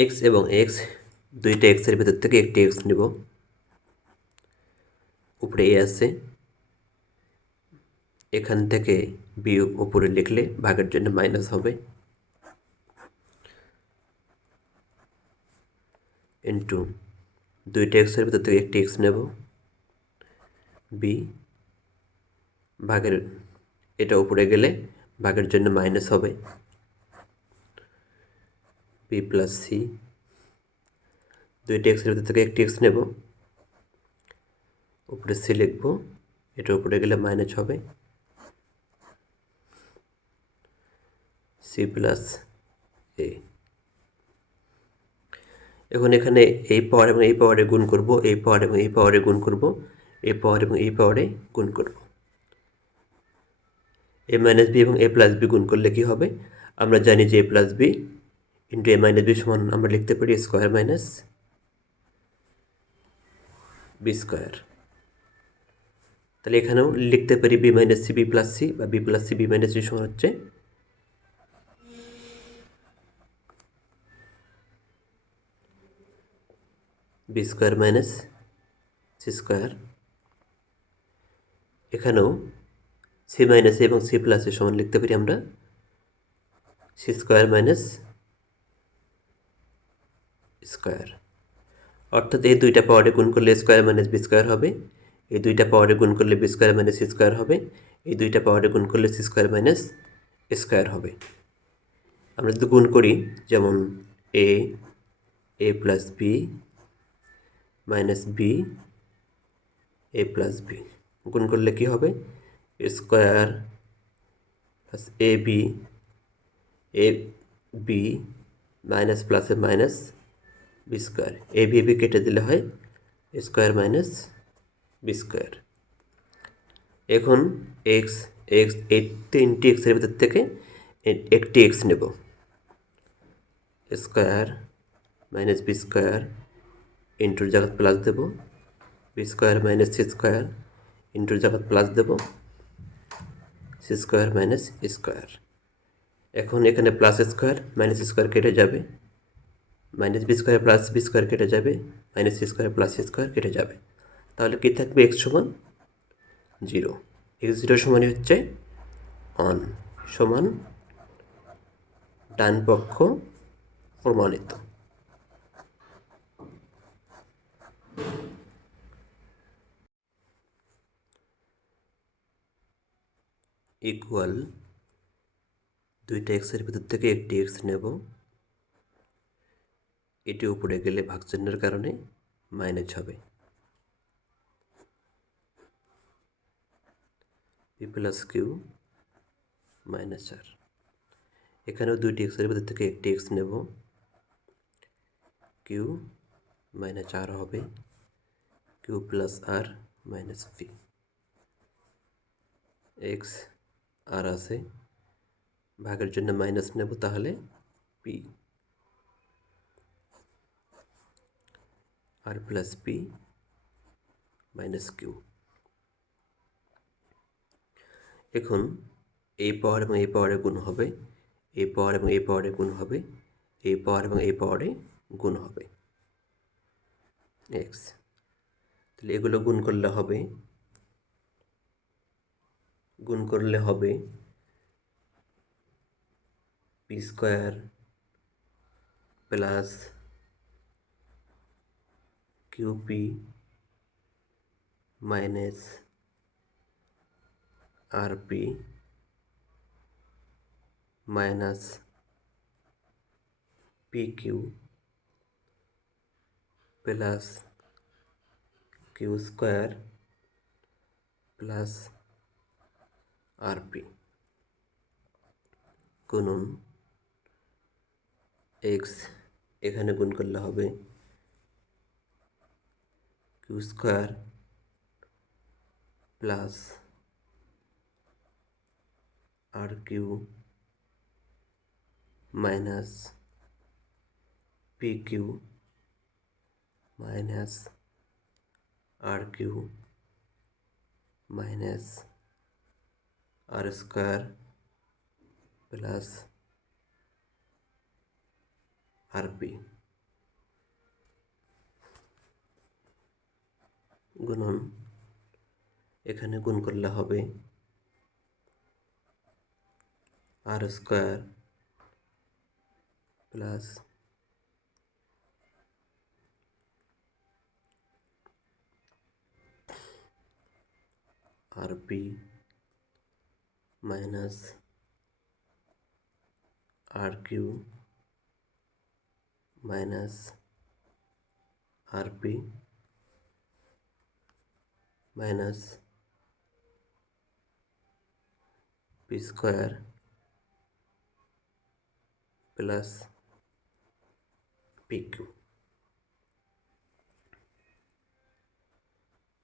X এবং x দুইটা এক্সের ভেতর থেকে একটি এক্স নেব। উপরে এ আছে, এখান থেকে বি উপরে লিখলে ভাগের জন্য মাইনাস হবে, ইন্টু দুইটা এক্সের ভেতর থেকে একটি এক্স নেব, বি ভাগের, এটা উপরে গেলে ভাগের জন্য মাইনাস হবে, বি প্লাস সি। দুইটা এক্সের ভেতর থেকে একটি এক্স নেব, উপরে সি লিখব, এটা উপরে গেলে মাইনাস হবে, সি প্লাস এ। এখন এখানে এই পাওয়ার এবং এই পাওয়ারে গুণ করব, এই পাওয়ার এবং এই পাওয়ারে গুণ করব, এই পাওয়ার এবং এই পাওয়ারে গুণ করব। এ মাইনাস বি এবং এ প্লাস বি গুণ করলে কি হবে? আমরা জানি যে এ প্লাস বি ইন্টু এ মাইনাস বি সমান আমরা লিখতে পারি স্কোয়ার মাইনাস বি স্কোয়ার। তাহলে এখানেও লিখতে পারি B minus C B plus C, বা B plus C B minus C সমান হচ্ছে B square minus C square. এখানেও সি মাইনাস এবং সি প্লাস এর সমান লিখতে পারি আমরা সি স্কোয়ার মাইনাস স্কোয়ার। অর্থাৎ এই দুইটা পাওয়ারে গুণ করলে স্কোয়ার মাইনাস বি স্কোয়ার হবে, এই দুইটা পাওয়ারে গুণ করলে B square minus C square হবে, এই দুইটা পাওয়ারে গুণ করলে সি স্কোয়ার মাইনাস স্কোয়ার হবে। আমরা যদি গুণ করি, যেমন A A plus B minus B A plus B, গুণ করলে কি হবে? Square plus A B minus প্লাসে minus B square, A B কেটে দিলে হয় স্কোয়ার মাইনাস বি স্কোয়ার। এখন এক্স এক্স এই তিনটি এক্সের ভিতর থেকে একটি এক্স নেব, স্কোয়ার মাইনাস বি স্কোয়ার ইন্টুর জায়গা প্লাস দেব, B square minus C square ইন্টুর জায়গা প্লাস দেব, সি স্কোয়ার মাইনাস স্কোয়ার। এখন এখানে প্লাস স্কোয়ার মাইনাস স্কোয়ার কেটে যাবে, minus B square plus B square কেটে যাবে, minus C square plus C square কেটে যাবে। তাহলে কী থাকবে? এক্স সমান 0। এক্স 0 সমানই হচ্ছে অন, সমান ডান পক্ষ প্রমাণিত। ইকুয়াল দুইটা এক্সের ভিতর থেকে একটি এক্স নেব, এটি উপরে গেলে ভাগচিহ্নের কারণে মাইনাস হবে, পি প্লাস কিউ মাইনাস আর। এখানেও দুইটি এক্সের ভিতর থেকে একটি এক্স নেব, কিউ মাইনাস আর হবে, কিউ প্লাস আর মাইনাস পি। এক্স আর আছে, ভাগের জন্য মাইনাস নেব, তাহলে P R plus P minus Q. এখন এই পাওয়ার এবং এই পাওয়ারে গুণ হবে, এই পাওয়ার এবং এই পাওয়ারে গুণ হবে, এই পাওয়ার এবং এই পাওয়ারে গুণ হবে এক্স। তাহলে এগুলো গুণ করলে হবে P square plus QP minus R P minus P Q plus Q square plus R P গুণন এক্স। এখানে গুণ করলে হবে Q square plus R Q minus P Q minus R Q minus R square plus R P. গুণন, এখানে গুণ করলে হবে R square plus R P minus R Q minus R P minus P square plus P Q.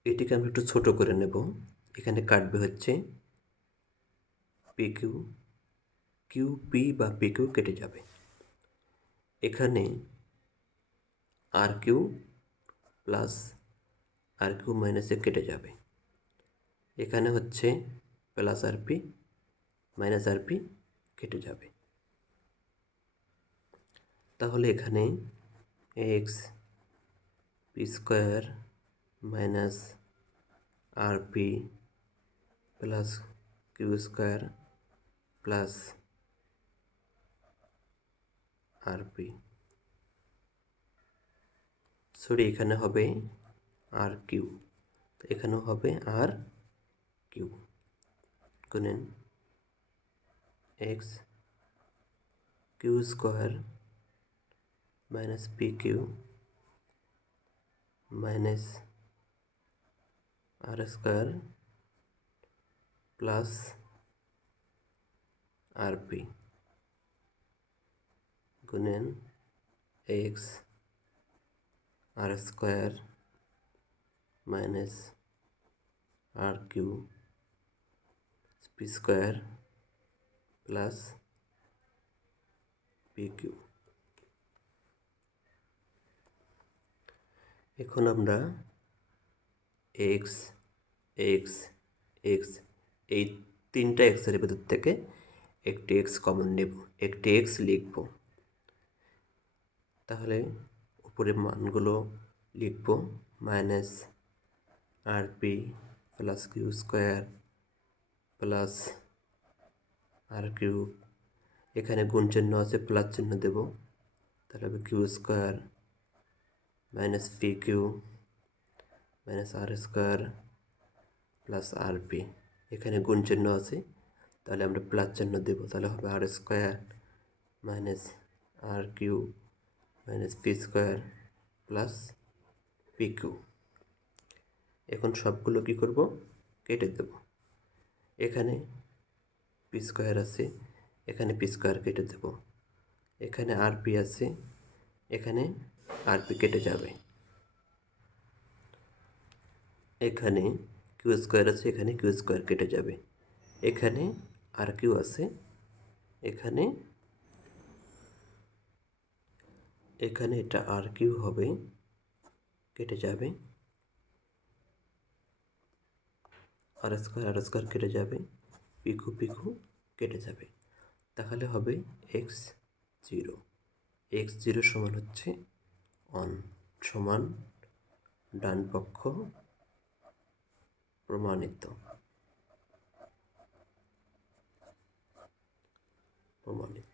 এটিকে আমি একটু ছোট করে নেব। এখানে কাটবে হচ্ছে পি কিউ, কিউ পি বা পি কিউ কেটে যাবে। এখানে R Q plus R Q মাইনাসে কেটে যাবে। এখানে হচ্ছে plus R P minus R P কেটে যাবে। তাহলে এখানে X P square minus R P plus Q square plus R P, sorry এখানে হবে আর কিউ, এখানেও হবে আর কিউ গুণেন X Q square minus P Q minus R square plus R P গুণেন এক্স আর square minus R Q P square plus P Q. এখন আমরা x x X এই তিনটা এক্সের ভেতর থেকে একটি এক্স কমন নেব, একটি এক্স লিখব। তাহলে উপরে মানগুলো লিখব minus R P plus Q square plus R Q, এখানে গুণ চিহ্ন আছে প্লাস চিহ্ন দেব, তাহলে হবে Q square minus P Q minus R square plus R P, এখানে গুণ চিহ্ন আছে তাহলে আমরা প্লাস চিহ্ন দেব, তাহলে হবে R square minus R Q minus P square plus P Q. এখন সবগুলো কী করব, কেটে দেব। এখানে পি স্কোয়ার আছে, এখানে পি স্কোয়ার কেটে দেব। এখানে আর পি আছে, এখানে আর পি কেটে যাবে। এখানে কিউ স্কোয়ার আছে, এখানে কিউ স্কোয়ার কেটে যাবে। এখানে আর কিউ আছে, এখানে এখানে এটা আর কিউ হবে, কেটে যাবে। আর স্কোয়ার কেটে যাবে, পিকু পিকু কেটে যাবে। তাহলে হবে এক্স জিরো, এক্স জিরো সমান হচ্ছে অন, সমান ডান পক্ষ প্রমাণিত প্রমাণিত।